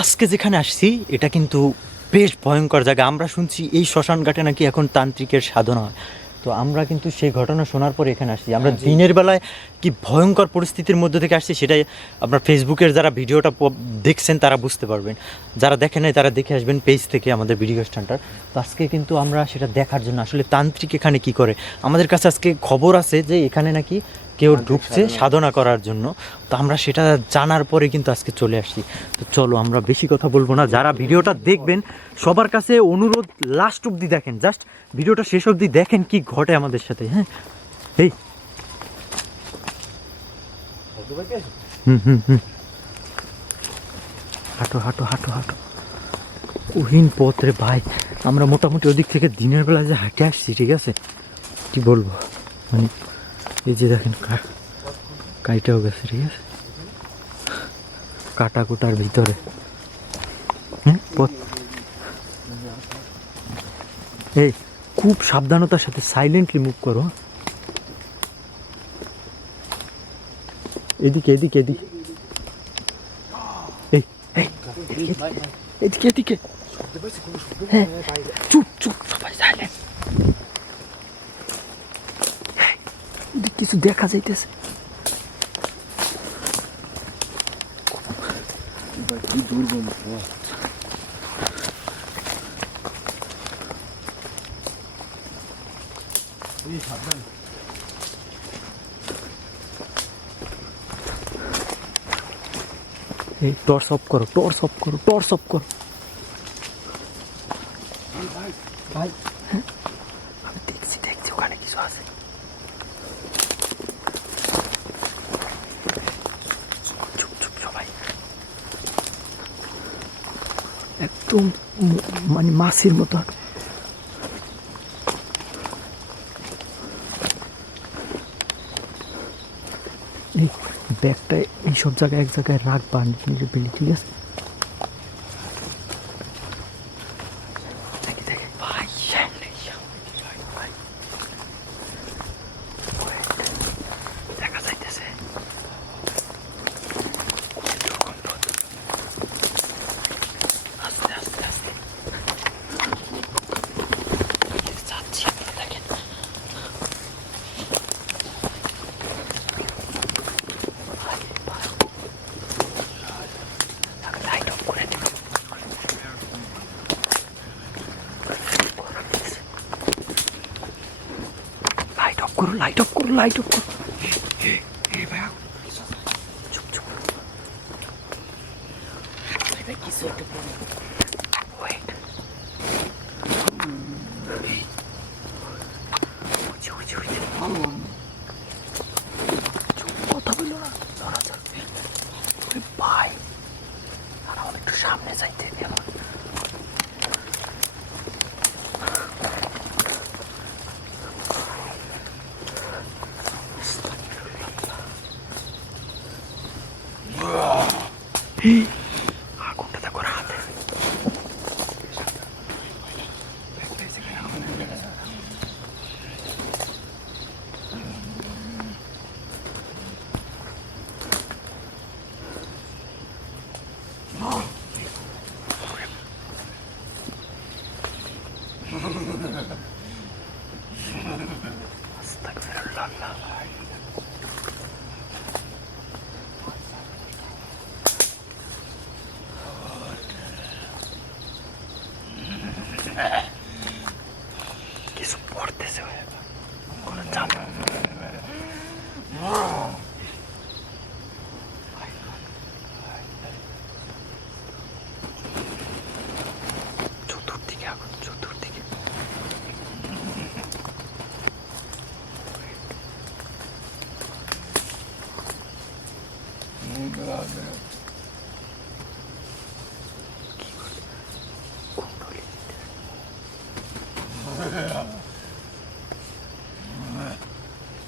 আজকে যেখানে আসছি এটা কিন্তু বেশ ভয়ঙ্কর জায়গা। আমরা শুনছি এই শ্মশান ঘাটে নাকি এখন তান্ত্রিকের সাধনা হয়। তো আমরা কিন্তু সেই ঘটনা শোনার পরে এখানে আসছি। আমরা দিনের বেলায় কি ভয়ঙ্কর পরিস্থিতির মধ্যে থেকে আসছি সেটাই আপনার ফেসবুকের যারা ভিডিওটা দেখছেন তারা বুঝতে পারবেন, যারা দেখেন নাই তারা দেখে আসবেন পেজ থেকে আমাদের ভিডিও স্ট্যান্ডার। তো আজকে কিন্তু আমরা সেটা দেখার জন্য আসলে তান্ত্রিক এখানে কি করে, আমাদের কাছে আজকে খবর আছে যে এখানে নাকি কেউ ঢুকছে সাধনা করার জন্য। তো আমরা সেটা জানার পরে কিন্তু আজকে চলে আসছি। তো চলো আমরা বেশি কথা বলবো না, যারা ভিডিওটা দেখবেন সবার কাছে অনুরোধ লাস্ট অবধি দেখেন, জাস্ট ভিডিওটা শেষ অবধি দেখেন কি ঘটে আমাদের সাথে। হ্যাঁ এই হাঁটো হাঁটো হাঁটো হাঁটো, ওহীন পথ রে ভাই। আমরা মোটামুটি ওদিক থেকে দিনের বেলা যে হাঁটে আসছি, ঠিক আছে, কি বলবো, মানে এই যে দেখেন কাইটাও গেছে, ঠিক আছে, কাটা কুটার ভিতরে। হ্যাঁ এই খুব সাবধানতার সাথে সাইলেন্টলি মুভ করো। এদিকে এদিকে এদিকে, এই এদিকে এদিকে, হ্যাঁ চুপ চুপ সবাই সাইলেন্ট। কিছু দেখা যাইতেছে, কি দুর্গম। এই টর্চ অফ করো, টর্চ অফ করো, টর্চ অফ করো। ভাই আমি দেখছি দেখছি ওখানে কিছু আছে। চুপ চুপ সবাই, একদম মানে মাছের মতো। এই ব্যাগটা এইসব জায়গায় এক জায়গায় রাখবা নিরিবিলি, ঠিক আছে? দেখা যাইতেছে আস্তে আস্তে আস্তে যাচ্ছি, দেখেন লাইট অফ করে দিন। লাইট অফ করো, লাইট অফ করো, লাইট অফ করো। চুপ চুপ, কিছু একটা ওয়েট, কথা বললো না, ধরা যাক ভাই, আর একটু সামনে যাইতে আমার। আগুনটা দেখো হাতে, কিছু পড়তেছে কোনো জানো। চতুর্দিকে আগুন, চতুর্দিকে।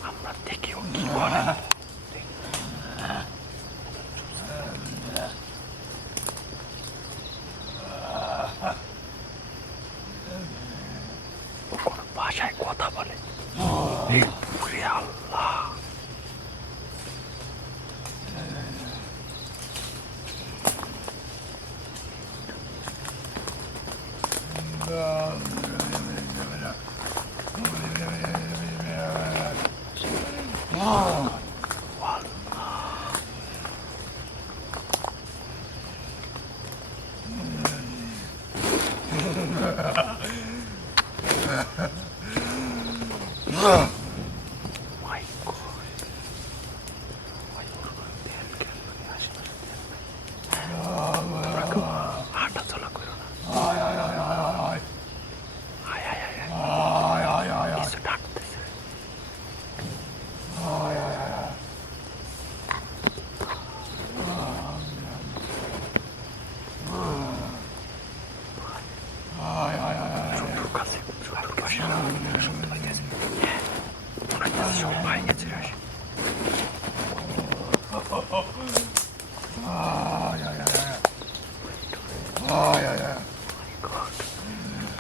আমরা দেখেও কি করে। কোন ভাষায় কথা বলে, আল্লাহ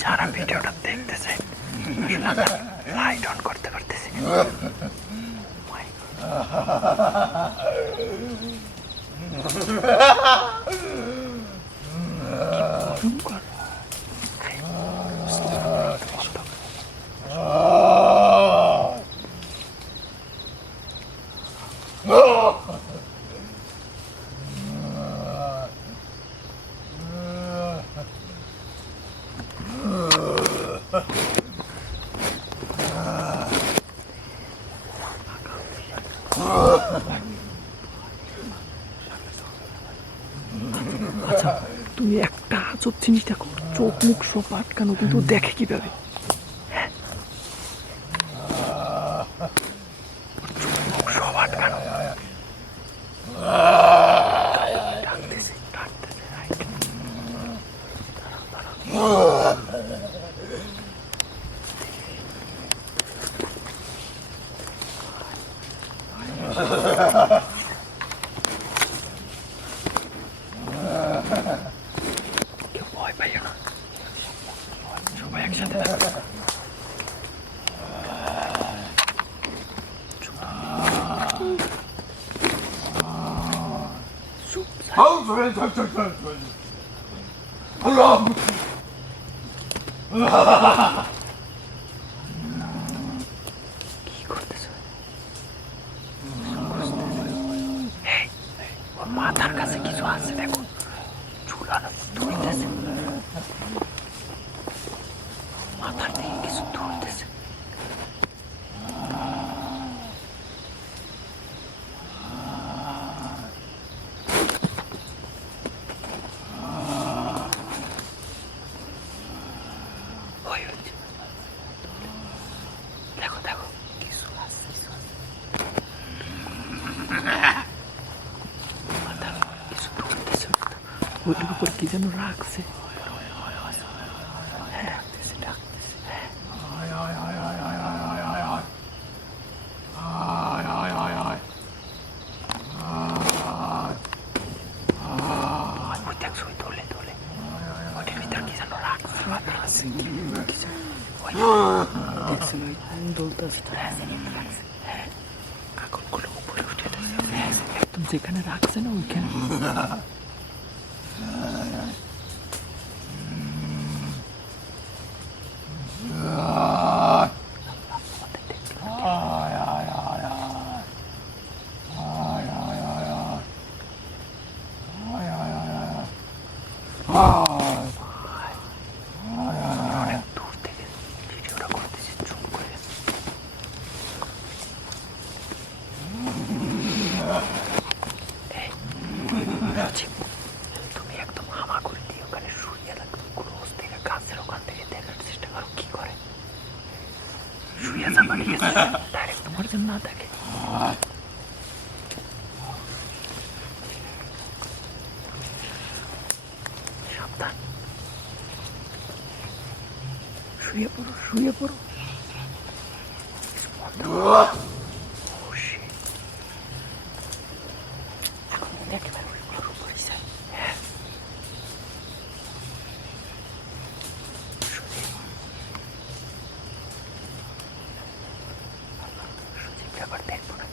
যারা ভিডিওটা দেখতেছে লাইট অন করতে পারতেছি আচ্ছা তুমি একটা আজব জিনিস দেখো, চোখ মুখ সব আটকানো, কিন্তু ও দেখে কিভাবে? সব আটকানো। ডাকতেছে, ডাকতেছে, right? কেউ ভয় পাইও না, সবাই একসাথে থাকো। কি করতেছ? এই, ওর মাথার কাছে কিছু আছে দেখো, ঝুলানো ধরতেছে, মাথার দিকে কিছু ধরতেছে। ওই হচ্ছে, দেখো দেখো কিছু আছে, কিছু আছে। মাথার কিছু ধরতেছে, ওইটার উপর কি যেন রাখছে। হ্যাঁ, ডাকতেছে, ডাকতেছে। ওই দেখছো, ওই দোলে দোলে, ওইটার ভিতর কি যেন রাখছে, রাখছে কি যেন। ওই দেখছেন, ওই দোলতেছে, হ্যাঁ, আগুনগুলো উপরে উঠে যাচ্ছে, একদম যেখানে রাখছে না ওইখানে। অনেক দূর থেকে ভিডিওটা করতেছি, জুম করে। রাজীব, তুমি একদম হামা করে দিয়ে ওখানে শুয়ে থাকো, ক্লোজ থেকে গাছের ওখান থেকে দেখার চেষ্টা করো কি করে। শুয়ে যাবা, ঠিক আছে? ডাইরেক্ট তোমার জন্য না থাকে। সাবধান, শুয়ে পড়ো, শুয়ে পড়ো। Oh, shit. এখন একেবারে ওইগুলোর উপরেই যায়। হ্যাঁ, সুদীপ ব্যাপার দেখবো না।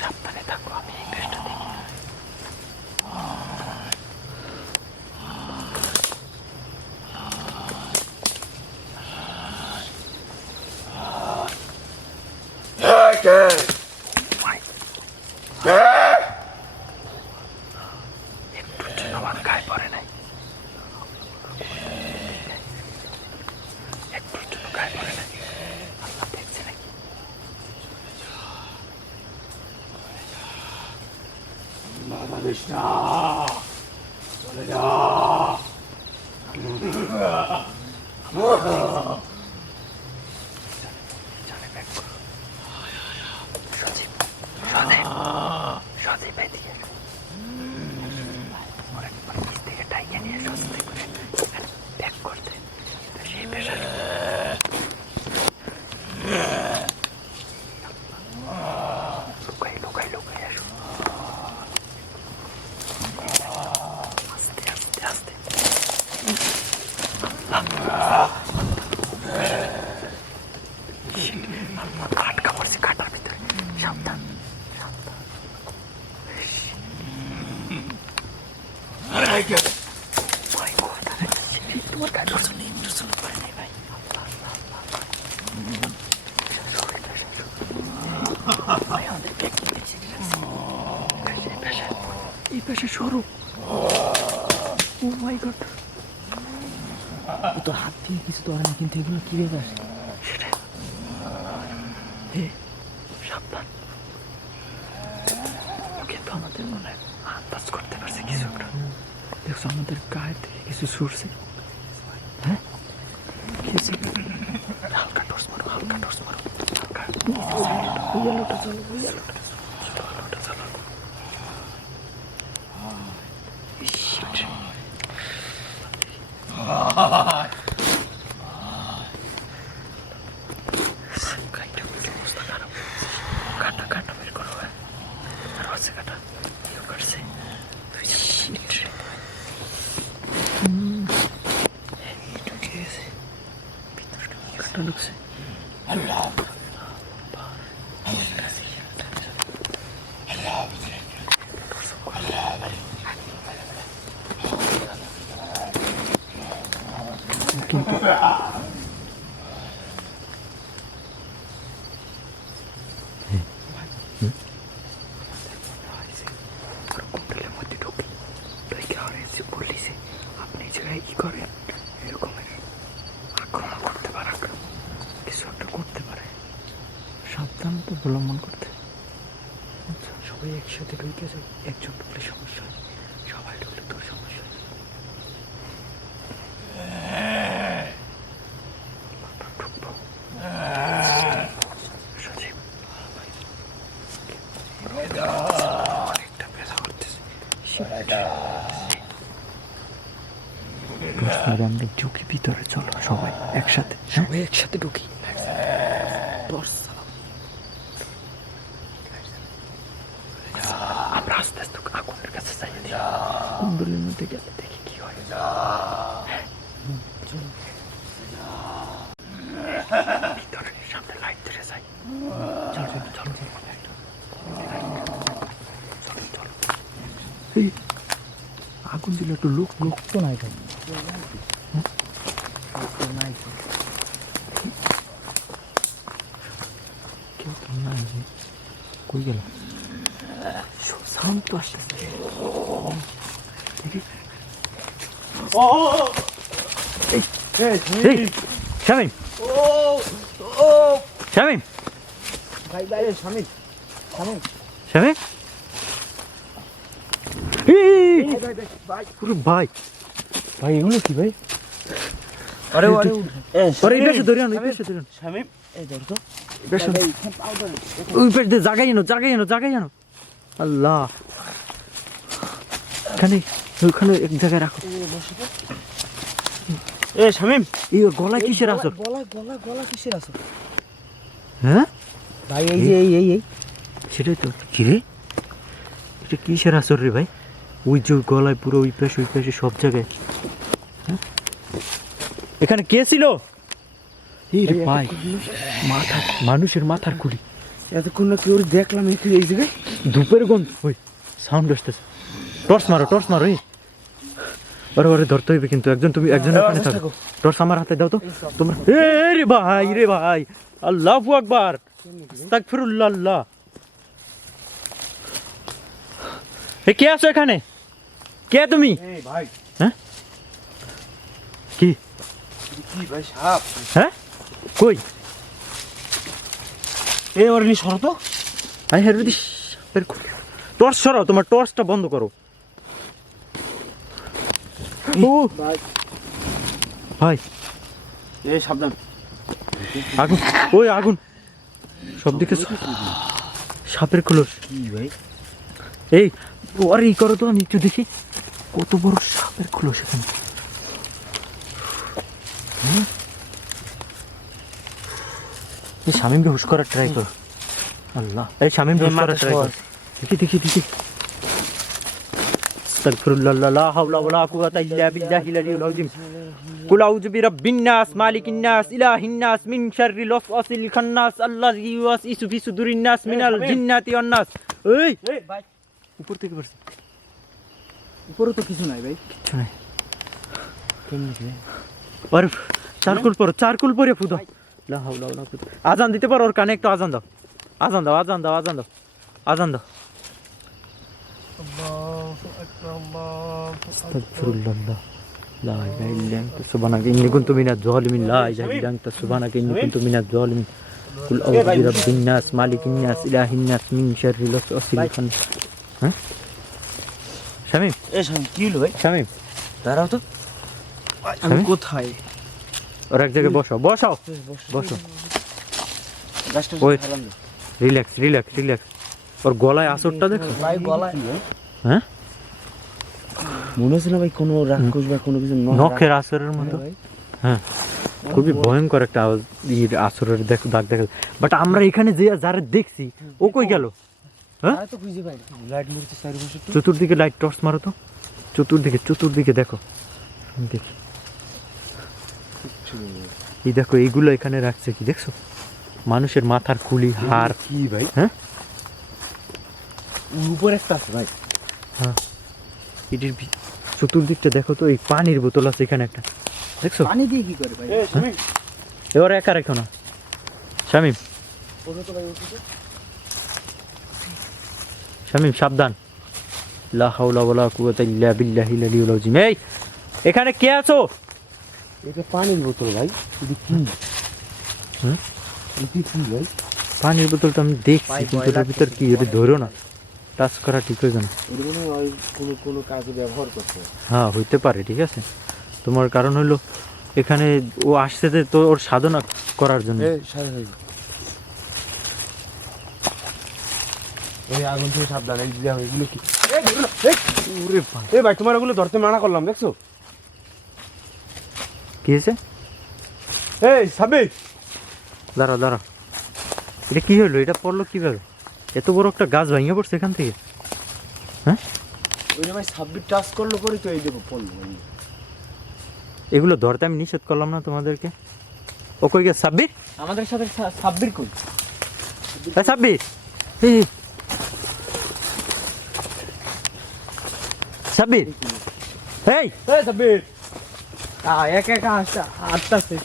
সাবধানে থাকো, আমি এই পেশটা দেখি। একটুর জন্য আমার গায়ে পড়ে নাই, একটুর জন্য গায়ে পড়ে নাই। আল্লাহ দেখছে নাকি? বাংলাদেশ না, চলে যা। চলে ব্যাক করো। সজীব, সজীব, সজীব এদিকে। ওর একবার নিচ থেকে টাইকে নিয়ে সস্তে করে ব্যাক করতে, তো সেই পেশা লুকাই লুকাই লুকাই আসো। আস্তে আস্তে আস্তে। আটকা পড়ছে কাটার ভিতরে, সাবধান সাবধান। ভাই কথা তোমার গায়ে ধরছো নেই, ধরছো না পারে নাই ভাই। ভাই আমাদের ব্যাগ নিয়ে গেছে, এই পেশা সরু। ও মাই গড, তোর হাত দিয়ে কিছু তো হয় না, কিন্তু এগুলো কি ব্যাপার? সেটাই। সাবধান, কিন্তু আমাদের মনে হয় আন্দাজ করতে পারছে কিছু একটা। দেখছো আমাদের গায়ের থেকে কিছু ছুটছে। হ্যাঁ, হালকা টর্চ মারো, হালকা টর্চ মারো, হালকা। ওই আলোটা চলো, ওই আলোটা চলো, আলোটা চলো। কাটা কাটা বের করো, আর হচ্ছে কাটা ইয়ে করছে। কাটা ঢুকছে। কিন্তু কুণ্ডলের মধ্যে ঢুকে পুলিশে আপনি এই জায়গায় কি করেন, এরকমের আক্রমণ করতে পারে, কিছু একটা করতে পারে। সাবধানতা অবলম্বন করতে। আচ্ছা, সবাই একসাথে ঢুকে যায়, একজন ঢুকলে সমস্যা হয়, সবাই ঢুকলে তোর সমস্যা হয়। ঢুকবো সজীব, অনেকটা ব্যথা করতেছে। আমরা ঢুকি ভিতরে, চলো সবাই একসাথে, সবাই একসাথে ঢুকি। আমরা আস্তে আস্তে আগুনের কাছে যাই, কুণ্ডলের মধ্যে গেলে দেখি কি হয়। ভিতরে সামনে লাইট ধরে যাই। চলো চলো চলো চলো চলো। এই আগুন দিলে একটু লোক লোক তো নাই ভাই, নাই কেউ তো নাই। কই গেল? সাউন্ড তো আসতেছে। শামিম, শামিম, ভাই ভাই, স্বামী স্বামী শামিম, ভাই ভাই এগুলো কি ভাই? আরে আরে আরে এই পেশে ধরে আনো, এই পেশে ধরে আনো। শামিম, এই ধর তো। ওই পেশ দিয়ে জাগাই আনো, জাগাই আনো, জাগাই আনো। আল্লাহ, এখানে ওইখানে এক জায়গায় রাখো। এ শামিম, এই গলায় কিসের আসর? গলা গলা গলা কিসের আসর? হ্যাঁ ভাই এই যে এই সেটাই তো। কি রে, এটা কিসের আসর রে ভাই? ওই যে গলায় পুরো ওই পাশে সব জায়গায়। হ্যাঁ? এখানে কে ছিল? এই রে ভাই, মাথা, মানুষের মাথার খুলি। এতক্ষণ না কি ওর দেখলাম একটু এই জায়গায় ধূপের গন্ধ, ওই সাউন্ড আসতেছে। টর্চ মারো এই। ওরে ধরতে হইবে কিন্তু। তুমি একজন এখানে থাকো। টর্চ আমার হাতে দাও তো তোমার। এই রে ভাই আল্লাহু আকবার, আস্তাগফিরুল্লাহ। আল্লাহ, এ কে আছো এখানে? কে তুমি? এই ভাই হ্যাঁ কি কি ভাই সাপ? হ্যাঁ কই? এই ওর নি সরো তো। I her this. টর্চ সরাও, তোমার টর্চটা বন্ধ করো। ও ভাই ভাই, এই সাবধান। আগুন, ওই আগুন সব দিকে। সাপের খোলস। কি ভাই? এই আরে ই করো তো, আমি একটু দেখি কত বড় সাপের খোলস এখানে। এই শামিমকে হুশ করার ট্রাই করো। আল্লাহ, এই শামিমকে হুশ করার ট্রাই করো। দেখি আস্তাগফিরুল্লাহ, লা হাওলা ওয়ালা কুওয়াতা ইল্লা বিল্লাহিল আলিয়্যিল আযীম। কুল আউযু বিরাব্বিন নাস, মালিকিন নাস, ইলাহিন নাস, মিন শাররিল ওয়াসওয়াসিল খান্নাস, আল্লাযী ইউওয়াসউসু ফি সুদুরিন নাস মিনাল জিন্নাতি ওয়ান নাস। এই এই ভাই উপর থেকে পড়ছে। উপরে তো কিছু নাই ভাই। কিছু নাই। কেমনে? আর চারকুল পরে ফুদো। লা হাওলা ওয়ালা কুওয়াতা। আজান দিতে পারো? ওর কানে একটু আজান দাও। আজান দাও। আস্তাগফিরুল্লাহ, লা ইলাহা ইল্লা আনতা সুবহানাকা ইন্নী কুনতু মিনাজ জালিমিন। লা ইলাহা ইল্লা আনতা সুবহানাকা ইন্নী কুনতু মিনাজ জালিমিন। কুল আউযু বিরাব্বিন নাস, মালিকিন নাস, ইলাহিন নাস, মিন শাররিল ওয়াসওয়াসিল খান্নাস। হ্যাঁ শামিম, এই শামিম কি হলো ভাই? শামিম দাঁড়াও তো। আমি কোথায়? ওর এক জায়গায় বসো। গাছটা ওই। ফেলাম দে। রিল্যাক্স। ওর গলায় আসরটা দেখো। ভাই গলায় হ্যাঁ মনে হচ্ছে না ভাই কোনো রাক্ষস বা কোনো কিছু নখের আসরের মতো। ভাই হ্যাঁ, খুবই ভয়ঙ্কর একটা আওয়াজ। আসরের দাগ দেখা। বাট আমরা এখানে যে যারা দেখছি, ও কই গেল? হ্যাঁ, তো খুঁজে পাই লাইট মারতে চারিপাশে একটু। চতুর্দিকে লাইট টর্চ মারো তো। চতুর্দিকে দেখো। দেখি, এই দেখো, এইগুলো এখানে রাখছে কি দেখছো? মানুষের মাথার খুলি, হাড়। কি ভাই? হ্যাঁ, উপরে একটা আছে ভাই। হ্যাঁ, এটির চতুর্দিকটা দেখো তো। এই পানির বোতল আছে এখানে একটা, দেখছো? পানি দিয়ে কি করে ভাই? এই শামিম এবার একা রেখো না শামিম। ওটা তো ভাই ওটা তো। শামিম সাবধান। লা হাওলা ওয়ালা কুওয়াতা ইল্লা বিল্লাহিল আলিয়্যিল আযীম। এই এখানে কে আছো? এটা পানির বোতল ভাই। এটা কি? হুম? এটা কি ভাই? পানির বোতল তো আমি দেখছি, কিন্তু এটার ভিতর কি? এটা ধরো না, টাচ করা ঠিক হয়ে যাবে। এটা মনে হয় কোনো কাজে ব্যবহার করতে। হ্যাঁ, হইতে পারে, ঠিক আছে। তোমার কারণ হলো এখানে ও আসছে যে তো ওর সাধনা করার জন্য। এই সাথে ভাই। এই আগুন থেকে সাবধান। এই যে এগুলো কি? ওরে ভাই, এই ভাই তোমার ওগুলো ধরতে মানা করলাম, দেখছো? কি হয়েছে? এই সাবিক দাঁড়াও। এটা কি হলো? এটা পড়লো কিভাবে? এত বড় একটা গাছ ভেঙে পড়ছে এখান থেকে। ওই যে ভাই সাবিক টাচ করলো পরে তো এই দেখো পড়লো। এগুলো ধরতে আমি নিষেধ করলাম না তোমাদেরকে? ও কই গেছে? সাব্বির, আমাদের সাথে সাব্বির কই? সাব্বির, সাব্বির, এই এই সাব্বির একা আটটাছে।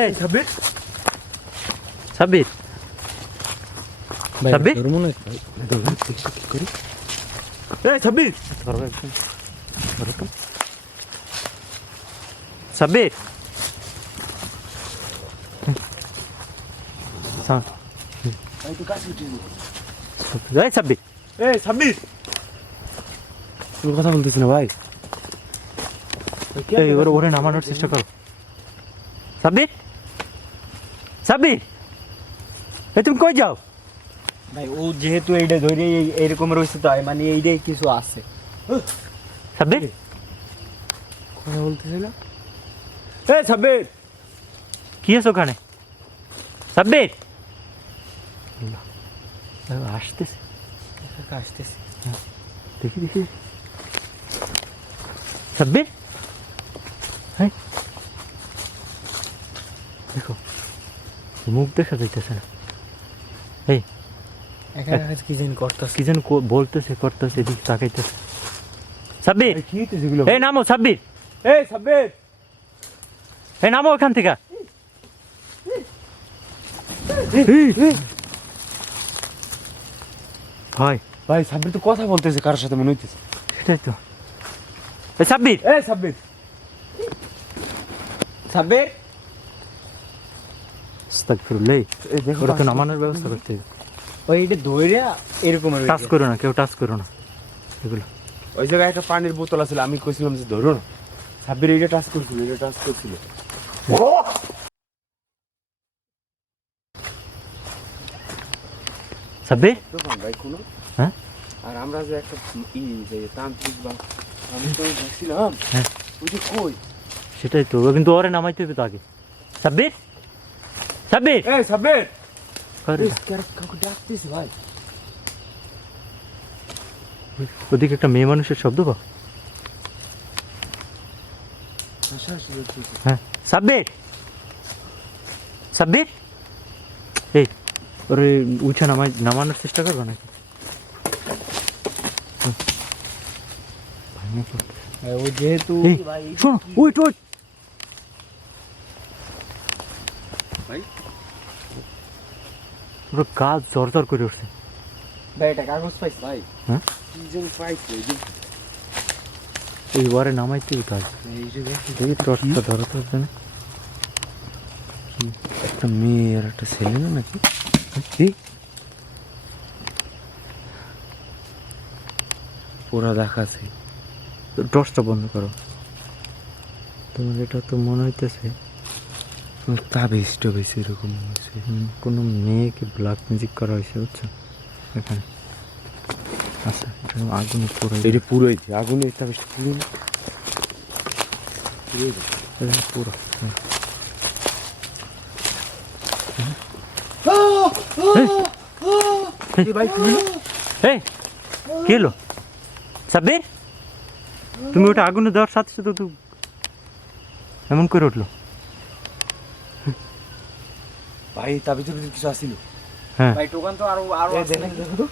এই সাব্বির সাব্বির, সাব্বির, ধর্ম নয় ভাই। ধর্ম দেখছি কি করি? এই সাব্বির ধরো একদম, ধরো তো। সাব্বির, ভাই তো কাছে উঠে এই সাব্বির, এই সাব্বির তুমি কথা বলতেছ না ভাই? এই ওরে নামানোর চেষ্টা করো। সাব্বির, এই তুমি কই যাও? ভাই ও যেহেতু এইটা ধরে এইরকম রয়েছে তো মানে এইটাই কিছু আছে। সাব্বির, কথা বলতেছে না? এই সাব্বির কি আছে ওখানে? সাব্বির আসতেছে, আসতেছে। দেখি দেখি সাব্বির, হ্যাঁ দেখো মুখ দেখা যাইতেছে না। এই এখানে কি জানি করতেছে। কি যেন বলতেছে করতেছে, এদিক তাকাইতেছে। সাব্বির, কি হইতেছে এগুলো? এই নামো সাব্বির, এই সাব্বির, এই নামো ওখান থেকে। ভাই ভাই সাব্বির তো কথা বলতেছে কারোর সাথে মনে হইতেছে। সেটাই তো। এই সাব্বির, এই সাব্বির, সাব্বির, আস্তাগফিরুল্লাহ, এই দেখো ওরা তো নামানোর ব্যবস্থা করতে হবে। ওই এটা ধইরা এরকম টাচ করো না, কেউ টাচ করো না এগুলো। ওই জায়গায় একটা পানির বোতল আছিল, আমি কইছিলাম যে ধরো না। সাব্বির এটা টাচ করছিল, এটা টাচ করছিল। সাব্বির, দোকান ভাই কোনো, হ্যাঁ আর আমরা যে একটা যে তান্ত্রিক বা আমি তো দেখছিলাম, হ্যাঁ ওই যে কই, সেটাই তো, কিন্তু ওরে নামাইতে হবে তো আগে। সাব্বির, সাব্বির, এই সাব্বির, আরে, কাউকে ডাকতেছে ভাই। ওদিকে একটা মেয়ে মানুষের শব্দ পা। হ্যাঁ সাব্বির, সাব্বির, এই ওরে উঠে নামানোর চেষ্টা করবো নাকি? ও যেহেতু এই, শোনো, ওইট ওইট ভাই, পুরো গাছ জ্বর জ্বর করে উঠছে। ভাই এটা কাগজ পাইছ ভাই? হ্যাঁ কি যেন পাইছে এই যে, এই ওরে নামাইতে হবে তো আগে। এই যে দেখি দেখি টর্চটা ধরো তো ওখানে। একটা মেয়ে আর একটা ছেলে না নাকি? কি পুরা দেখাছে। টর্চটা বন্ধ করো। তোমার এটা তো মনে হইতেছে তাবিজ টাবিজ এরকম হয়েছে। কোনো মেয়েকে ব্ল্যাক ম্যাজিক করা হয়েছে, বুঝছো এখানে। আচ্ছা, এটা আগুনে পড়ে এটা পুরোই আগুনের তাবিজটা পুরো পুরো। ভাই এই কি হলো সাব্বির? তুমি ওটা আগুনে দেওয়ার সাথে সাথে তো এমন করে উঠলো। ভাই তাবিজের ভিতরে কিছু আসিল। হ্যাঁ ভাই টোকান তো আরো আরো দেখেন, দেখো তো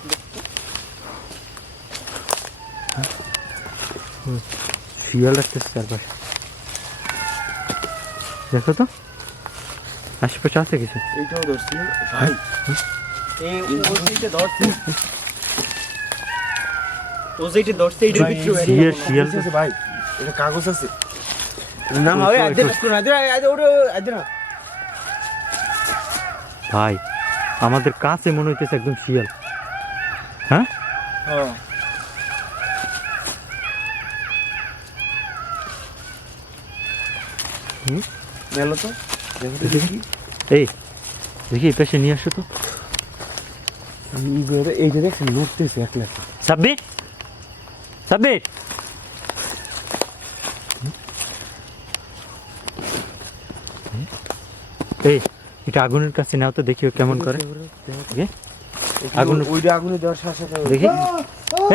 শিয়াল আসতেছে চারপাশে, দেখো তো আশেপাশে আছে কিছু। এইটাও ধরছিল ভাই। এই ওইটা ধরছে, ও যেটা ধরছে এইটা ভিতরে শিয়াল আছে ভাই। এটা কাগজ আছে না ভাই, আইতে না আইতে ওরে আইতে না ভাই, আমাদের কাছে মনে হইতেছে একদম শিয়াল। হ্যাঁ হ্যাঁ মেলো তো দেখো তো দেখি। এই দেখি এই পাশে নিয়ে আসো তো। এইটা দেখছেন নড়তেছে একলা। সাব্বির, সাব্বির, এই এটা আগুনের কাছে নাও তো, দেখি ও কেমন করে। দেখি আগুন, ওইটা আগুনে দেওয়ার সাথে সাথে দেখি।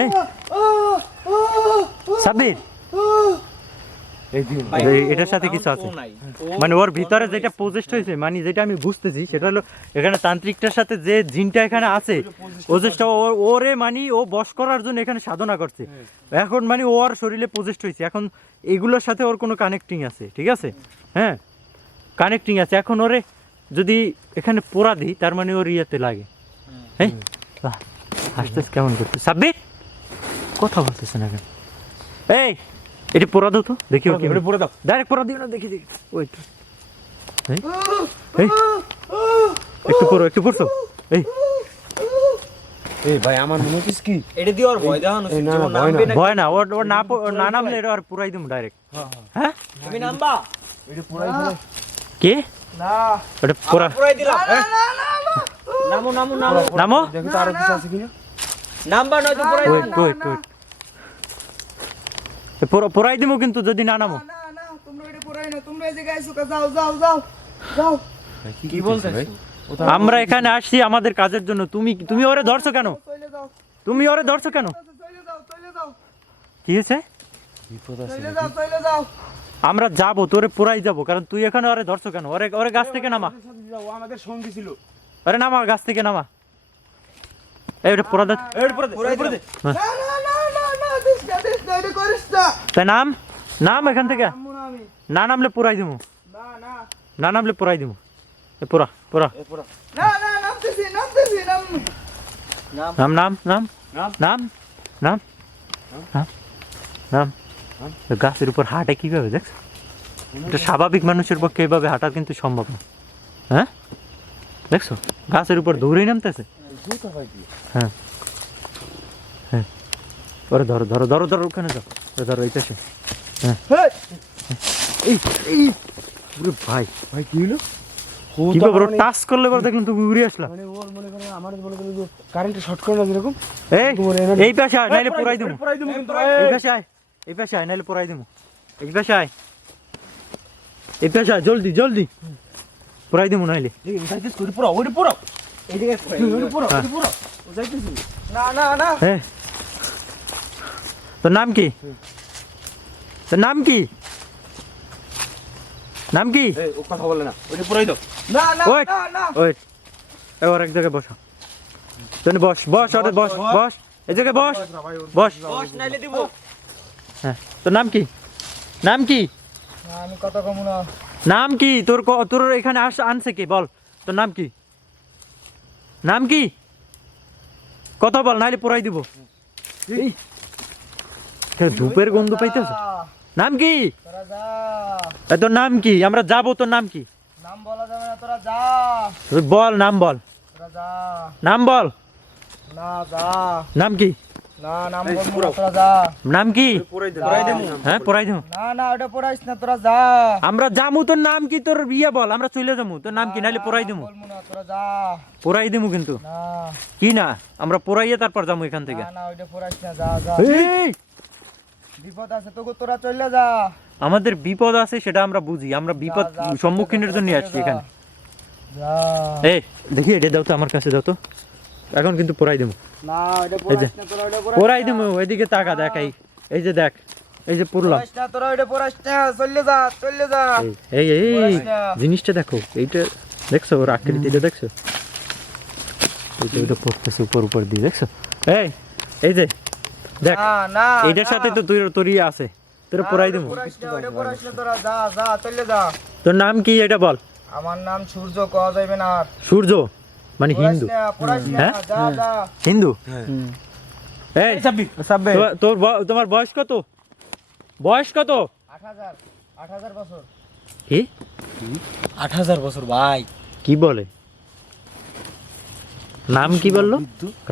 এই সাব্বির, এটার সাথে কিছু আছে, মানে ওর ভিতরে যেটা পজেস্ট হয়েছে, মানে যেটা আমি বুঝতেছি সেটা হলো এখানে তান্ত্রিকটার সাথে যে জিনটা এখানে আছে, পজেস্টটা ওরে মানে ও বশ করার জন্য এখানে সাধনা করছে। এখন মানে ওর শরীরে পজেস্ট হয়েছে, এখন এগুলোর সাথে ওর কোনো কানেক্টিং আছে, ঠিক আছে? হ্যাঁ কানেক্টিং আছে। এখন ওরে যদি এখানে পোড়া দিই, তার মানে ওর ইয়েতে লাগে। হ্যাঁ হাসতেছে কেমন করতে? সাব্বির কথা বলতেছে না কেন? এই এটি পোড়া দাও তো, দেখি ওকে পুরো দাও। ডাইরেক্ট পোড়া দিও না, দেখি দেখি ওই তো। এই এই একটু পড়ো, একটু পড়ছো। এই এই ভাই আমার মনে হচ্ছে কি এটা দিয়ে ওর ভয় দেখানো এই না, যে ও না, ভয় নামবে না। না। ভয় না, ওর ওর না নামলে এটা আর পুরাই দিম ডাইরেক্ট। হ্যাঁ তুমি নামবা? এটা পুরাই ফেলে। কে না ওটা পোড়া? পুরাই দিলাম। নামো নামো নামো নামো। দেখো তো আরো কিছু আছে কিনা। নামবা নয়তো পুরাই ওয়েট দিলাম। ওয়েট ওয়েট, পোড়াই দিমু কিন্তু যদি না নামো। না না তোমরা এটা পড়াই না, তোমরা এই জায়গায় এসো, যাও যাও যাও যাও। কি বলতেছ ভাই? আমরা এখানে আসছি আমাদের কাজের জন্য, তুমি ওরে ধরছো কেন? তুমি ওরে ধরছো কেন? কি হয়েছে? আমরা যাবো, তোরে পুরাই যাবো, কারণ তুই এখানে ওরে ধরছো কেন? ওরে গাছ থেকে নামা, ও আমাদের সঙ্গী ছিল। আরে নামা, গাছ থেকে নামা। এই ওটা পুরা দে, তাই নাম এখান থেকে। না নামলে পুরাই দিমু, না নামলে পুরাই দিমু। পুরা নাম নাম নাম নাম নাম নাম নাম। গাছের উপর হাঁটে কিভাবে দেখছো? এটা স্বাভাবিক মানুষের পক্ষে এভাবে হাঁটা কিন্তু সম্ভব না। হ্যাঁ দেখছো, গাছের উপর দৌড়েই নামতেছে। হ্যাঁ হ্যাঁ, ওরে ধরো ধরো ধরো ধরো, ওখানে যাও, ধরো এই পাশে। হ্যাঁ ওরে ভাই ভাই কি হলো? কিভাবে টাচ করলে পরে দেখলাম তুমি উড়ে আসলা। মানে ওর মনে করে আমার মনে করে কারেন্টে শর্ট করে না যেরকম। এই পাশে আয়, নাইলে পুরাই দেবো। এই পাশে আয়, এই পাশে আয়, নাইলে পুরাই দেবো। এই পাশে আয়, এই পাশে আয়, জলদি জলদি পুরাই দেবো নাইলে। হ্যাঁ, তোর নাম কি? তোর নাম কি? নাম কি? ও কথা বলে না, ওইটা পুরাই দাও। ওয়েট ওয়েট, এবার এক জায়গায় বসো। তুমি বস বস, ওরে বস বস, এই জায়গায় বস বস। হ্যাঁ, তোর নাম কি? নাম কি? আমি কথা কমু না। নাম কি তোর? তোর এখানে আনছে কি? বল তোর নাম কি? নাম কি? কথা বল, নাইলে পুরাই দিব। এই ধূপের গন্ধ পাইতেছ? নাম কি? তোরা যা, তোর নাম কি? আমরা যাবো, তোর নাম কি? নাম বলা যাবে না, তোরা যা, তুই বল, নাম বল, তোরা যা। নাম বল। না যা, নাম কি? না নাম বলবো না, তোরা যা। নাম কি? পুরাই দেবো। হ্যাঁ পুরাই দেবো। না ওটা পড়াইস না, তোরা যা। আমরা যামু, তোর নাম কি? তোর বিয়ে বল, আমরা চলে যাবো। তোর নাম কি? নাইলে পুরাই দেবো। বলবো না, তোরা যা। পুরাই দেবো কিন্তু। না কি না? আমরা পুরাইয়ে তারপর যাবো এখান থেকে। না ওইটা পড়াইস না, যা যা। এই, বিপদ আছে তোকে, তোরা চলে যা। আমাদের বিপদ আছে সেটা আমরা বুঝি, আমরা বিপদ যা, যা, সম্মুখীনের জন্য চলে আসছি যা। এখানে। যা। এই দেখি, এটা দাও তো, আমার কাছে দাও তো, এখন কিন্তু পুরাই দেবো। না ওইটা এই যে, পড়াইস না, তোরা ওইটা পুরাই দেবো। এদিকে তাকা, দেখ, এই যে দেখ, এই যে পুরলাম। পড়াইস না, তোরা ওইটা পড়াইস না, চলে যা চলে যা। এই এই এই পড়াইস না। জিনিসটা দেখো, এইটা দেখছো, ওর আকৃতিটা দেখছো? এইটা ওইটা পড়তেছে উপর উপর দিয়ে, দেখছো? এই যে দেখ, না না এইটার সাথে তো তোর ইয়ে আছে, তোর পুরাই দেবো। পড়াইস না, ওইটা পড়াইস না, তোরা যা যা চলে যা। তোর নাম কি এটা বল? আমার নাম সূর্য, কওয়া যাবে না আর। সূর্য মানে হিন্দু? পড়াইস না, হ্যাঁ? যা যা। হিন্দু? এই তোমার বয়স কত? বয়স কত? 8,000 বছর। কি 8,000 বছর ভাই। কি বলে? নাম কি বললো?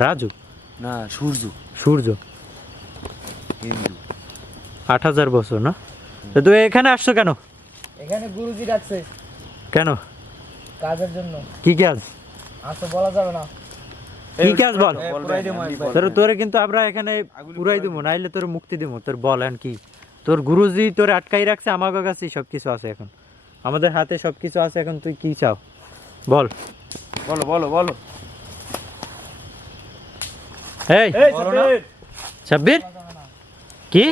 রাজু না, সূর্য। সূর্য? হিন্দু। 8,000 বছর না? তো তুই এখানে আসছো কেন? এখানে গুরুজি ডাকছে কেন? কাজের জন্য। কি কাজ? আসো বলা যাবে না। কি কাজ বল? পুরাই দেবো একবার। তোরে কিন্তু আমরা এখানে পুরাই দেবো, নাইলে তোর মুক্তি দেবো। তোর বল এখন কি? তোর গুরুজি তোর আটকাই রাখছে, আমার কাছে সবকিছু আছে এখন, আমাদের হাতে সবকিছু আছে এখন। তুই কি চাও বল? বলো বলো বলো। এই সাব্বির, কি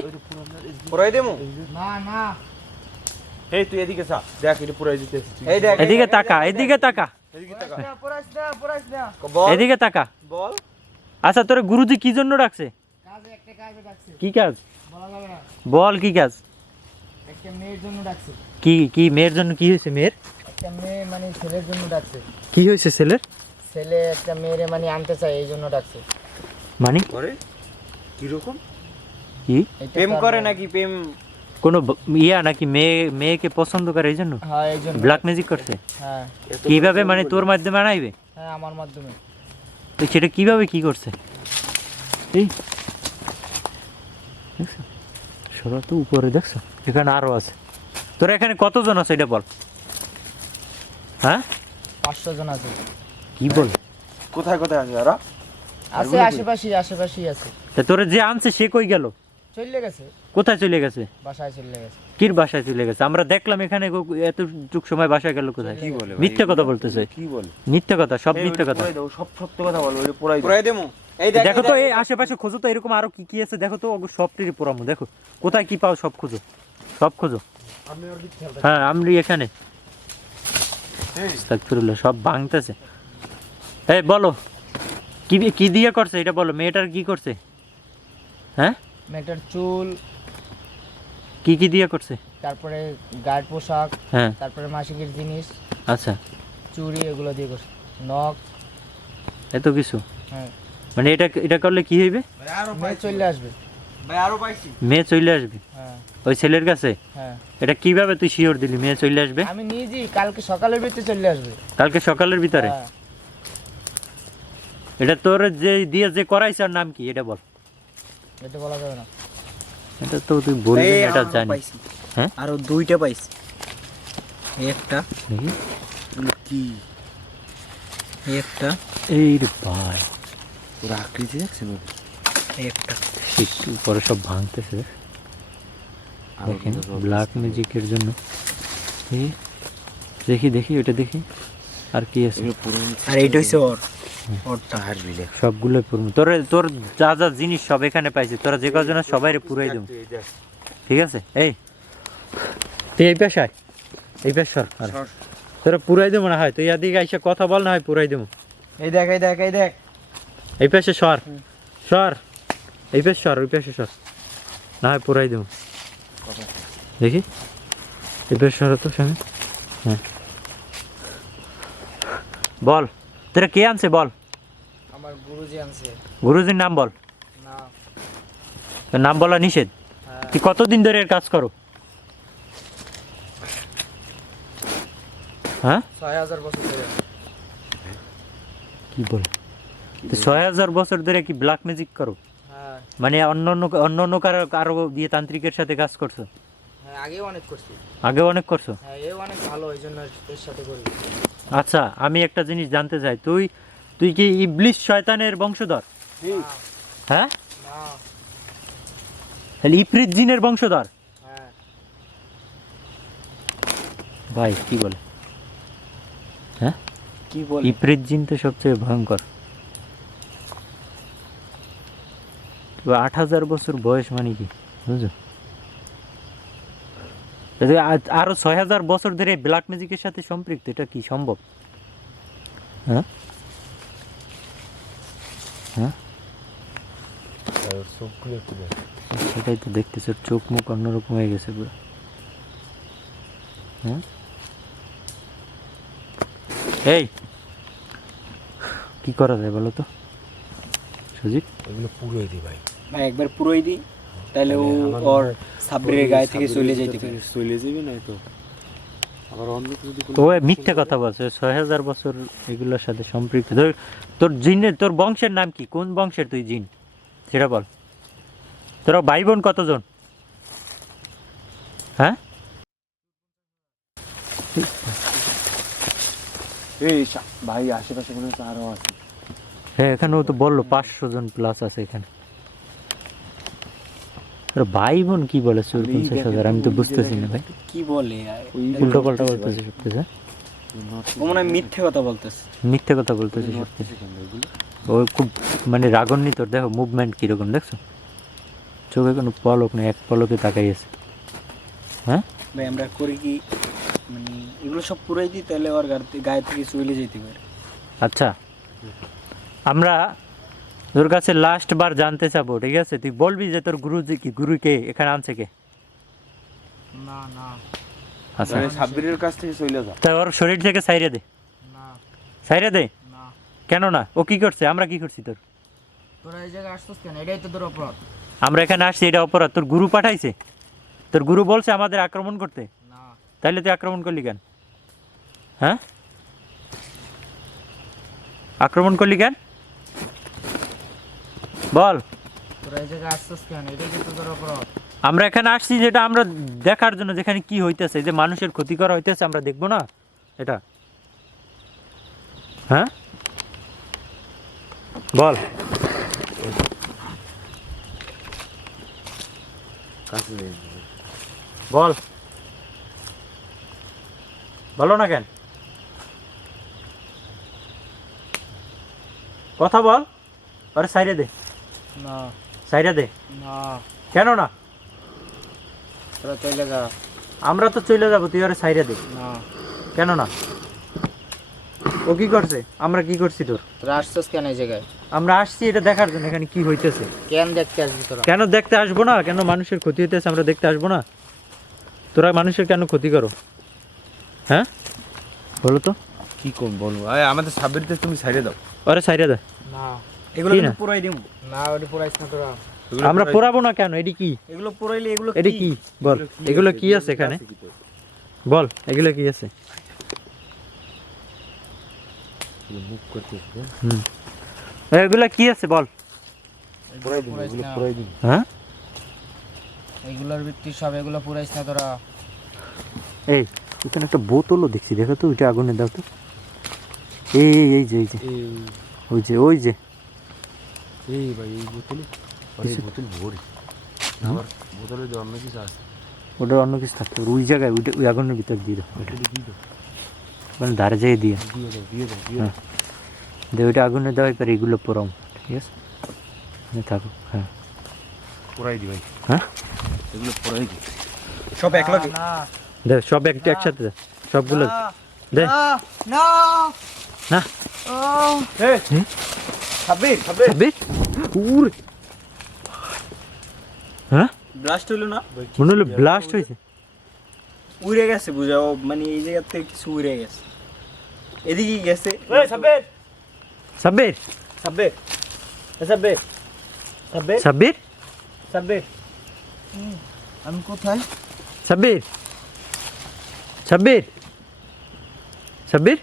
পুরাই দেবো। না না এই তুই এদিকে চা, দেখ এটা পুরাই দিতে এসেছি। এই দেখ, এদিকে তাকা, এদিকে তাকা, পড়াইস না। এদিকে তাকা। বল। আচ্ছা, তোর গুরুজি কি জন্য ডাকছে? কাজে একটা কাজে ডাকছে, কি কাজ? বলা যাবে না। বল কি কাজ? একটা মেয়ের জন্য ডাকছে। কি কি মেয়ের জন্য? কি হয়েছে মেয়ের? একটা মেয়ে মানে ছেলের জন্য ডাকছে। কি হয়েছে ছেলের? ছেলে একটা মেয়েরে মানে আনতে চায়, এই জন্য ডাকছে। মানে করে কি রকম? কি এটা প্রেম তার করে মেয়ে। নাকি? প্রেম কোনো ইয়া নাকি? মেয়েকে পছন্দ করে এই জন্য হ্যাঁ এই জন্য। ব্ল্যাক ম্যাজিক করছে? হ্যাঁ কিভাবে? মানে তোর মাধ্যমে আনাইবে? হ্যাঁ আমার মাধ্যমে। তো সেটা কিভাবে কি করছে? এই দেখছো, সরা তো উপরে দেখছো, এখানে আরো আছে। তোর এখানে কতজন আছে এটা বল? হ্যাঁ 500 জন আছে। কি বল? কোথায় কোথায় আছে ওরা? আছে আশেপাশে, আশেপাশেই আছে। তা তোরে যে আনছে সে কই গেল? চলে গেছে, কোথায় চলে গেছে? বাসায় চলে গেছে। কির বাসায় চলে গেছে? আমরা দেখলাম এখানে এতটুক সময় বাসায় গেল কোথায়? কি বলে ভাই? মিথ্যে কথা বলতেছে, কি বলে? মিথ্যে কথা, সব মিথ্যে কথা। পুরাই দাও, সব সত্য কথা বলো, ওই পুরাই দাও। পুরাই দেমু। এই দেখ, দেখো তো এই আশেপাশে খোঁজো তো, এরকম আরো কি কি আছে দেখো তো, ওগো সবটিরই পোড়ামো। দেখো কোথায় কি পাও সব খোঁজো, সব খোঁজো। আমি আর কি খেয়াল রাখি। হ্যাঁ আমি এখানে আস্তাগফিরুল্লাহ, সব ভাঙতেছে। এই বলো কি কি দিয়ে করছে এটা বলো, মেয়েটার কি করছে? হ্যাঁ মেয়েটার চুল, কি কি দিয়ে করছে? তারপরে গায়ের পোশাক, হ্যাঁ তারপরে মাসিকের জিনিস, আচ্ছা, চুড়ি, এগুলো দিয়ে করছে। নখ, এত কিছু। হ্যাঁ। মানে এটা এটা করলে কি হইবে? ভাই আরো মেয়ে পাইছি, চলে আসবে। ভাই আরো পাইছি। মেয়ে চলে আসবে হ্যাঁ ওই ছেলের কাছে? হ্যাঁ, এটা কিভাবে তুই শিওর দিলি মেয়ে চলে আসবে? আমি নিজেই কালকে সকালের ভিতরে চলে আসবে। কালকে সকালের ভিতরে? হ্যাঁ, এটা তোর যে দিয়ে যে করাইছে ওর নাম কি এটা বল। এটা বলা যাবে না। এটা তো তুই বলবি এই না, এটা আরো জানি। পাইছি। হ্যাঁ? আরো দুইটা পাইছি। এই একটা, দেখি। কি এই একটা, এই রে ভাই, ওরা আকৃতি দেখছেন ওদের? এই একটা। একটু পরে সব ভাঙতেছে আরো দেখেন, কিন্তু সব ব্ল্যাক ম্যাজিকের জন্য। এই, দেখি দেখি ওটা দেখি আর কি আছে। এগুলো পুরনো আর এইটা হইছে ওর, ওরটা। আর বিলে সবগুলো পুরনো। তোর যা যা জিনিস সব এখানে পাইছি, তোরা যে কজন সবাই পুরাই দেবো, ঠিক আছে? এই তুই এই পেশায়, এই পেশার আর সর। তোরা পুরাই দেবো না হয়, তুই এদিকে এসে কথা বল, না হয় পুরাই দেবো। এই দেখ, এই দেখ, এই দেখ। এই পেশে সর, সর, এই পেশ সর, ওই পেশে সর, না হয় পুরাই দেবো। দেখি এই পেশ সর তো সঙ্গে। হ্যাঁ বল, তোরা কে আনছে বল, আমার গুরুজি আনছে। গুরুজির নাম বল। না, তোর নাম বলা নিষেধ। হ্যাঁ, তুই কতদিন ধরে এর কাজ করো? হ্যাঁ 6000 বছর ধরে। কি বল, তুই 6000 বছর ধরে কি ব্ল্যাক ম্যাজিক করো? হ্যাঁ মানে অন্য অন্য কারো দিয়ে তান্ত্রিকের সাথে কাজ করছো? হ্যাঁ, আগেও অনেক করছি। আগে অনেক করছো? হ্যাঁ, এও অনেক ভালো, এই জন্য এর সাথে করি। আচ্ছা আমি একটা জিনিস জানতে চাই, তুই তুই কি ইবলিশ শয়তানের বংশধর? হ্যাঁ, না, তাহলে ইফরিত জিনের বংশধর? হ্যাঁ, ভাই কি বলে? হ্যাঁ কি বল? ইফরিত জিন তো সবচেয়ে ভয়ঙ্কর। 8000 বছর বয়স মানে কি বুঝছো? যদি আরো 6000 বছর ধরে ব্ল্যাক ম্যাজিকের সাথে সম্পৃক্ত, এটা কি সম্ভব? হ্যাঁ হ্যাঁ, সবগুলো একটু দেখ। সেটাই তো দেখতেছ, চোখ মুখ অন্যরকম হয়ে গেছে পুরো। হ্যাঁ এই কি করা যায় বলো তো সুজিত? এগুলো পুরোই দি ভাই। ভাই একবার পুরোই দিই, তাহলে ও আমার ওর সাবরির গায়ে থেকে চলে যেতে পারে। চলে যাবে না তো আবার অন্য কিছু যদি ও মিথ্যে কথা বলছে, 6000 বছর এগুলোর সাথে সম্পৃক্ত। তোর জিনের, তোর বংশের নাম কি, কোন বংশের তুই জিন সেটা বল। তোরা ভাই বোন কতজন? হ্যাঁ এই ভাই আশেপাশে মনে হচ্ছে আরো আছে। হ্যাঁ এখানেও তো বললো 500 জন প্লাস আছে এখানে। তোর ভাই বোন কি বলে 50,000? আমি তো বুঝতেছি না ভাই, কি বলে? উল্টো পাল্টা বলতেছে সব কিছু। ও মনে হয় মিথ্যে কথা বলতেছে। মিথ্যে কথা বলতেছে সব কিছু। ও খুব মানে রাগান্বিত, দেখো মুভমেন্ট কিরকম দেখছো, চোখে কোনো পলক নেই, এক পলকে তাকাই আছে। হ্যাঁ ভাই আমরা করি কি, মানে এগুলো সব পুরাই দিই, তাহলে ওর গায়ে থেকে চলে যেতে পারে। আচ্ছা আমরা তোর কাছে লাস্ট বার জানতে চাবো, ঠিক আছে? তুই বলবি যে তোর গুরুজি কি, গুরুকে এখানে আনছে কে? না, না, আচ্ছা সাব্বিরের কাছ থেকে চলে যা। তাই ওর শরীর থেকে সাইরে দে, না, সাইরে দে। না। কেন না? ও কি করছে? আমরা কি করছি তোর? তোরা এই জায়গায় আসছিস কেন? এটাই তো তোর অপরাধ। আমরা এখানে আসছি এটা অপরাধ? তোর গুরু পাঠাইছে? তোর গুরু বলছে আমাদের আক্রমণ করতে? না, তাইলে তুই আক্রমণ করলি কেন? হ্যাঁ আক্রমণ করলি কেন বল? তোরা এই জায়গায় আসছিস কেন? এটাই তো তোর অপরাধ। আমরা এখানে আসছি যেটা আমরা দেখার জন্য, যেখানে কি হইতেছে, যে মানুষের ক্ষতি করা হইতেছে, আমরা দেখবো না এটা? হ্যাঁ বল। কাছে যাই না। বল, বলো না কেন, কথা বল। আরে সাইডে দে, না সাইডে দে। না, কেন না? তোরা চলে যা। আমরা তো চলে যাবো, তুই আরে সাইডে দে। না, কেন না? ও কি করছে? আমরা কি করছি তোর? তোরা আসছিস কেন এই জায়গায়? আমরা আসছি এটা দেখার জন্য এখানে কি হইতেছে। কেন দেখতে আসবি তোরা? কেন দেখতে আসবো না? কেন মানুষের ক্ষতি হইতেছে আমরা দেখতে আসবো না? তোরা মানুষের কেন ক্ষতি করো? হ্যাঁ বলো তো। কি কম বলবো, আমাদের সাবিরতে তুমি সাইডে দাও। আরে সাইডে দে। না, এগুলো কিন্তু পুরাই দিমু। না, ওটি পুরাইছ না তোরা। আমরা পোড়াবো না কেন? এটি কি? এগুলো পুরাইলে এগুলো এটি কি? বল, এগুলো কি আছে এখানে? বল, এগুলো কি আছে? মুখ করতে হুম, এগুলো কি আছে বল? পুরাই দিন, এগুলো পুরাই দিন। হ্যাঁ, এগুলোর ভিত্তি সব, এগুলো পুরাইছ না তোরা। এই এখানে একটা বোতলও দেখছি, দেখো তো ওইটা আগুনে দাও তো। এই এই এই যে, এই যে, ওই যে, ওই যে, এই ভাই এই বোতলে, আরে এই বোতল ভরে। আমার বোতলে তো অন্য কিছু আছে। ওটা অন্য কিছু থাকতো ওই জায়গায়, ওইটা ওই আগুনের ভিতর দিয়ে দাও। ওইটা দিয়ে দাও, মানে ধারে যেয়ে দিয়ে দিয়ে দাও, দিয়ে দাও, দিয়ে হ্যাঁ। দাও। দে, ওইটা আগুনে দেওয়া, এবার এগুলো পোড়াও, ঠিক আছে? থাকো, হ্যাঁ পুরাই দি ভাই, হ্যাঁ, এগুলো পুরাই দি। সব এক লগে। না দে সব একটা একসাথে দে, সবগুলো দে। না না এই হুম? সাবির, সাবির সাব্বির, উরে, হ্যাঁ ব্লাস্ট হলো না? মনে হলো ব্লাস্ট হয়েছে। উড়ে গেছে বুঝাও, মানে এই জায়গা থেকে কিছু উড়ে গেছে, এদিকে গেছে। এই সাবির, সাব্বির, সাবির, এই সাবির, সাবির, সাব্বির, সাবির, আমি কোথায়? সাব্বির, সাব্বির, সাব্বির,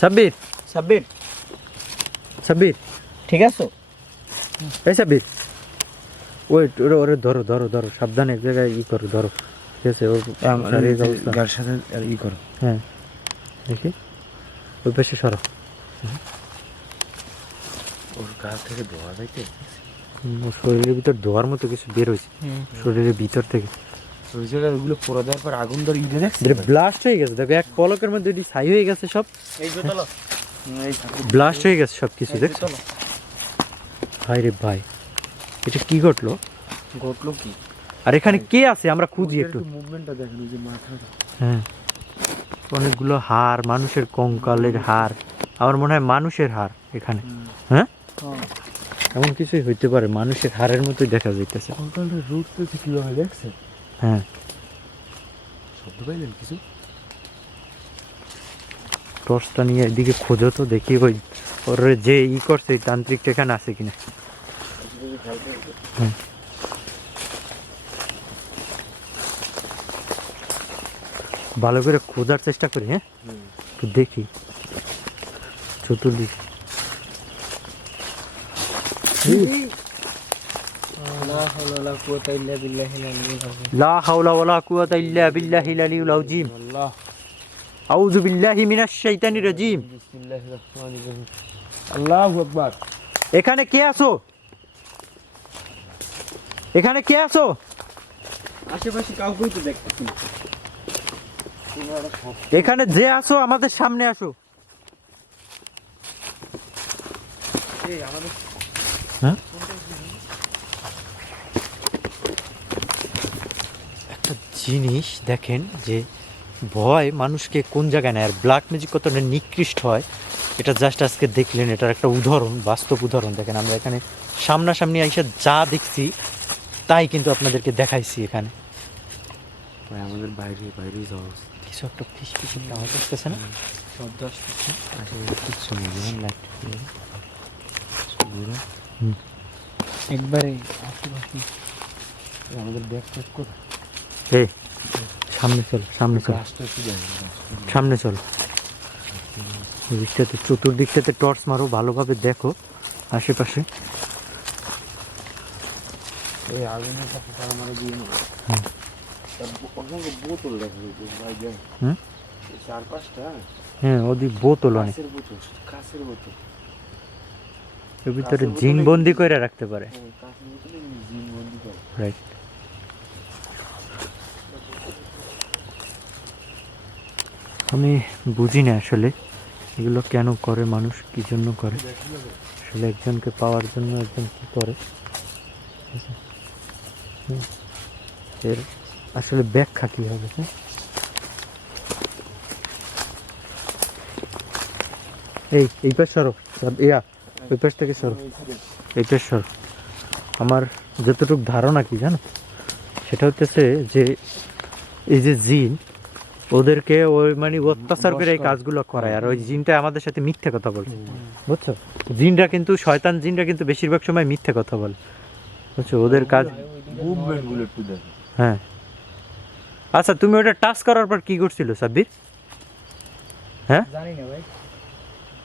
সাব্বির, সাবির, সাব্বির, ঠিক আছে? এই সাব্বির, ওই ওরে ওরে ধরো ধরো ধরো, সাবধানে এক জায়গায় ই করো, ধরো, ঠিক আছে? ওর শারীরিক অবস্থা, গার সাথে আর ই করো। হ্যাঁ দেখি, ওই পাশে সরো। ওর গা থেকে ধোয়া যাইতে, ওর শরীরের ভিতর ধোয়ার মতো কিছু বের হয়েছে, শরীরের ভিতর থেকে ওই জায়গায় ওগুলো পোড়া দেওয়ার পর আগুন ধরে ইটে দেখছে। ব্লাস্ট হয়ে গেছে। দেখো এক পলকের মধ্যে এটি ছাই হয়ে গেছে, সব এই বোতল, এই ব্লাস্ট হয়ে গেছে সব কিছু, দেখছো? বোতল ভাই রে ভাই, এটা কি ঘটলো? ঘটলো কি? আর এখানে কে আছে আমরা খুঁজি একটু। মুভমেন্টটা দেখেন, ওই যে মাথাটা। হ্যাঁ, অনেকগুলো হাড়, মানুষের কঙ্কালের হাড়, আমার মনে হয় মানুষের হাড় এখানে। হ্যাঁ, এমন কিছুই হইতে পারে, মানুষের হাড়ের মতোই দেখা যাইতেছে। কঙ্কালটা রুটতেছে কিভাবে দেখছে? হ্যাঁ, শব্দ পাইলেন কিছু? টর্চটা নিয়ে এদিকে খোঁজো তো, দেখি ওই ওর যে ই করছে ওই তান্ত্রিকটা এখানে আছে কিনা। হ্যাঁ, ভালো করে খোঁজার চেষ্টা করি। হ্যাঁ, একটু দেখি চতুর্দিক। লা হাওলা ওয়ালা কুওয়াতা ইল্লা বিল্লাহিল আলিয়্যিল আযীম। লা হাওলা ওয়ালা কুওয়াতা ইল্লা বিল্লাহিল আলিয়্যিল আযীম। আল্লাহ, আউযু বিল্লাহি মিনাশ শাইতানির রাজীম। বিসমিল্লাহির রহমানির রহিম। আল্লাহু আকবার। এখানে কে আছো? এখানে কে আছো? আশেপাশে কাউকেই তো দেখতেছি না। এখানে যে আছো আমাদের সামনে আসো। এই আমাদের হ্যাঁ, একটা জিনিস দেখেন যে ভয় মানুষকে কোন জায়গায় নেয়, আর ব্ল্যাক ম্যাজিক কতটা নিকৃষ্ট হয় এটা জাস্ট আজকে দেখলেন। এটার একটা উদাহরণ, বাস্তব উদাহরণ। দেখেন আমরা এখানে সামনাসামনি এসে যা দেখছি তাই কিন্তু আপনাদেরকে দেখাইছি। এখানে ভাই আমাদের বাইরে বাইরে যাওয়া উচিত। কিছু একটা ফিস ফিস একটা আওয়াজ আসতেছে না? শব্দ আসতেছে। আসলে কিচ্ছু নেই, যেমন লাইট একবারে আশেপাশে আমাদের ব্যাগ চেক করে এই সামনে চল, সামনে চল, গাছটা একটু দেখেন, সামনে চল। এই দিকটাতে, চতুর্দিকটাতে টর্চ মারো, ভালোভাবে দেখো আশেপাশে। ওই আগুনের কাছে তারা মারা দিয়ে নেবে। হুম। অসংখ্য বোতল দেখা যাচ্ছে ভাই, দেখ হুম, এই 4-5টা হ্যাঁ ওদিক বোতল অনেক। কাঁচের বোতল, কাঁচের বোতল। এর ভিতরে জিন বন্দি করে রাখতে পারে। কাঁচের বোতলে জিন বন্দি করে। রাইট। আমি বুঝি না আসলে এগুলো কেন করে মানুষ, কি জন্য করে। আসলে একজনকে পাওয়ার জন্য একজন কি করে, এর আসলে ব্যাখ্যা কি হবে? হ্যাঁ, এই পাশ সরো, ইয়া ওই পাশ থেকে সরো, এই পাশ সরো। আমার যতটুকু ধারণা কি জানো, সেটা হচ্ছে যে এই যে জিন ওদেরকে ওই মানে অত্যাচার করে এই কাজগুলো করায়, আর ওই জিনটা আমাদের সাথে মিথ্যে কথা বলছে, বুঝছো? জিনটা কিন্তু, শয়তান জিনটা কিন্তু বেশিরভাগ সময় মিথ্যে কথা বলে, বুঝছো? ওদের কাজ মুভমেন্টগুলো একটু দেখো। হ্যাঁ। আচ্ছা, তুমি ওটা টাচ করার পর কি করছিল সাব্বির? হ্যাঁ, জানি না ভাই,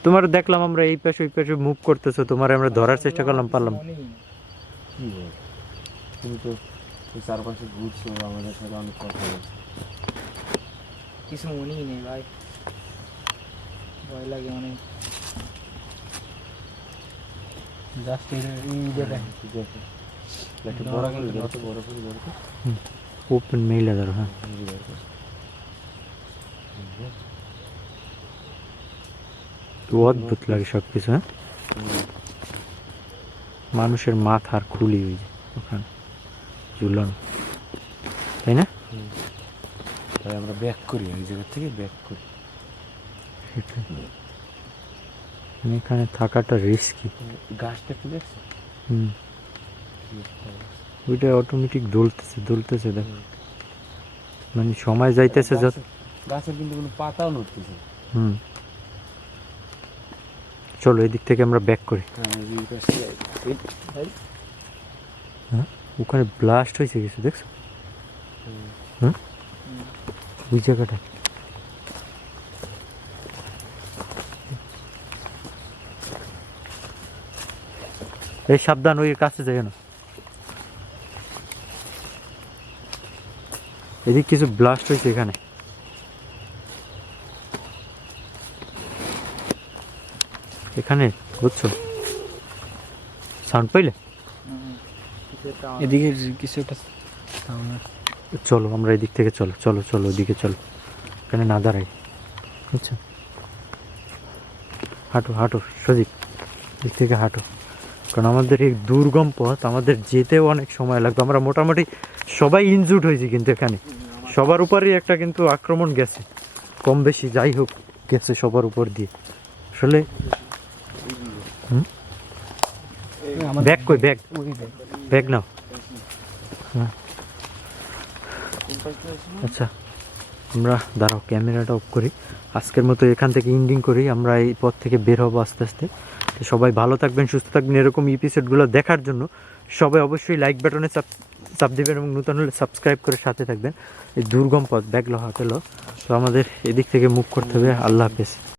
তোমার দেখলাম আমরা এই পাশে ওই পাশে মুভ করতেছো, তোমার আমরা ধরার চেষ্টা করলাম, পারলাম। কি বল, তুমি তো ওই চারপাশে ঘুরছো, আমাদের সাথে অনেক কথা বলছো। কিছু মনেই নেই ভাই, ভয় লাগে অনেক। জাস্ট এই দেখেন, ঠিক আছে, একটু বড় করে ধরো, বড় করে ধরো। ওপেন মেইলে ধরো। হ্যাঁ, তো অদ্ভুত লাগে সব কিছু। হ্যাঁ, মানুষের মাথার খুলি ওই যে ওখানে ঝুলানো, তাই না? তাই আমরা ব্যাক করি, এই জায়গা থেকে ব্যাক করি। সেটাই। মানে এখানে থাকাটা রিস্কি। গাছটা একটু দেখছো? হুম, ওইটা অটোমেটিক দুলতেছে দেখ, মানে সময় যাইতেছে যত। গাছের কিন্তু কোনো পাতাও নড়তেছে না। হুম, চলো এদিক থেকে আমরা ব্যাক করি। হ্যাঁ, ওখানে ব্লাস্ট হয়েছে কিছু দেখছো? হ্যাঁ, ওই জায়গাটা এই সাবধান, ওই কাছে যাই না। এদিক কিছু ব্লাস্ট হয়েছে এখানে। এখানে বুঝছো সাউন্ড পাইলে? এদিকে কিছু একটা চলো আমরা এদিক থেকে চলো চলো চলো ওইদিকে চলো, এখানে না দাঁড়াই, বুঝছো? হাঁটো হাঁটো সজীব, দিক থেকে হাঁটো, কারণ আমাদের এই দুর্গম পথ, আমাদের যেতেও অনেক সময় লাগবে। আমরা মোটামুটি সবাই ইনজুর্ড হয়েছি, কিন্তু এখানে সবার উপরেই একটা কিন্তু আক্রমণ গেছে, কম বেশি যাই হোক গেছে সবার উপর দিয়ে। আসলে ব্যাগ কই, ব্যাগ ব্যাগ নাও। হ্যাঁ, আচ্ছা আমরা দাঁড়াও, ক্যামেরাটা অফ করি, আজকের মতো এখান থেকে এন্ডিং করি। আমরা এই পথ থেকে বের হবো আস্তে আস্তে। তো সবাই ভালো থাকবেন, সুস্থ থাকবেন। এরকম এপিসোডগুলো দেখার জন্য সবাই অবশ্যই লাইক বাটনে চাপ দেবেন এবং নতুন হলে সাবস্ক্রাইব করে সাথে থাকবেন। এই দুর্গম পথ ব্যাগ লো হাতে লো, তো আমাদের এদিক থেকে মুভ করতে হবে। আল্লাহ হাফেজ।